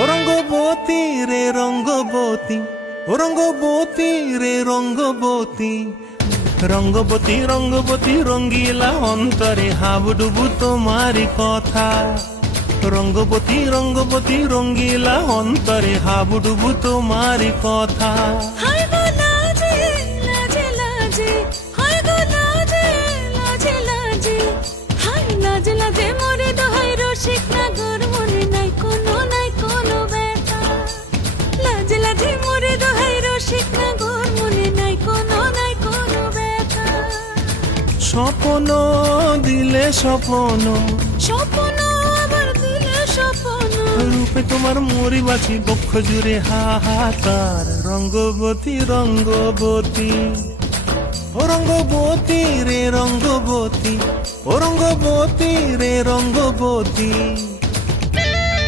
ও রঙ্গবতী রে রঙ্গবতী, ও রঙ্গবতী রে রঙ্গবতী, রঙ্গবতী রঙ্গবতী রঙ্গিলা অন্তরে হাবুডুবু তোমারি কথা। রঙ্গবতী রঙ্গবতী রঙ্গিলা অন্তরে হাবুডুবু তোমারি কথা। হায় গো লাজে লাজে লাজে, হায় গো লাজে লাজে লাজে, হায় লাজে লাজে মোরে দোহাই রসিক নাগর মনে নাই কোনো ব্যথা। লাজে লাজে মোরে দোহাই রসিক নাগর মনে নাই কোনো ব্যথা। স্বপ্ন দিলে স্বপ্ন, স্বপ্ন আবার দিলে স্বপ্ন, রূপে তোমার মরি বাছি বক্ষ জুড়ে হাহাকার। রঙ্গবতী রঙ্গবতী, ও রঙ্গবতী রে রঙ্গবতী, ও রঙ্গবতী রে রঙ্গবতী।